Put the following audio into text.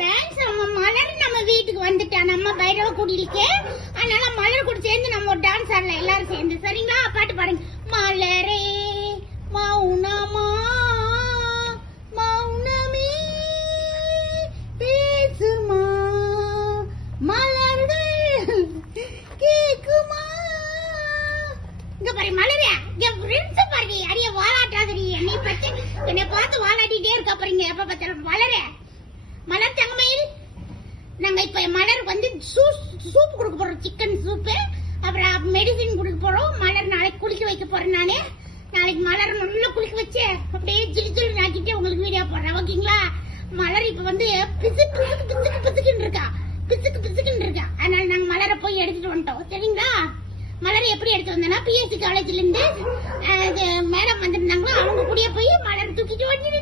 Friends நம்ம மலர் நம்ம வீட்டுக்கு வந்துட்டா நம்ம பைரவ குடிலுக்கு. அதனால மலர் கூட சேர்ந்து நம்ம ஒரு டான்ஸ் ஆடலாம் எல்லாரும் சேர்ந்து. சரிங்களா? பாட்டு பாடுங்க. மலரே மௌனமா மௌனமே பேசுமா மலர்கள் கேக்குமா. இங்க பாரு மலரே, என் ஃப்ரெண்ட்ஸ் பாருங்க, அடிய வாலாட்டாதடி. என்னை பார்த்து வாலாட்டிட்டே இருக்கா பாருங்க எப்ப பார்த்தாலும். மலரே, மலர் தங்கமயில், நாங்க இப்ப மலர் வந்து சூப் கொடுக்க போறோம், சிக்கன் சூப்பு. அப்புறம் மெடிசின் கொடுக்க போறோம். மலர் நாளைக்கு குளிக்க வைக்க போறேன் நானு. நாளைக்கு மலர் நல்லா குளிக்க வச்சு அப்படியே ஜிலி ஜிலி ஆக்கிட்டு உங்களுக்கு வீடியோ போடுறேன். ஓகேங்களா? மலர் இப்ப வந்து பிசுக்குன்னு இருக்கா. அதனால நாங்க மலரை போய் எடுத்துட்டு வந்துட்டோம். சரிங்களா? மலர் எப்படி எடுத்து வந்தோம்னா, பிஎஸ்சி காலேஜ்ல இருந்து மேடம் வந்திருந்தாங்களோ அவங்க கூடயே போய் மலர் தூக்கிட்டு வந்துட்டு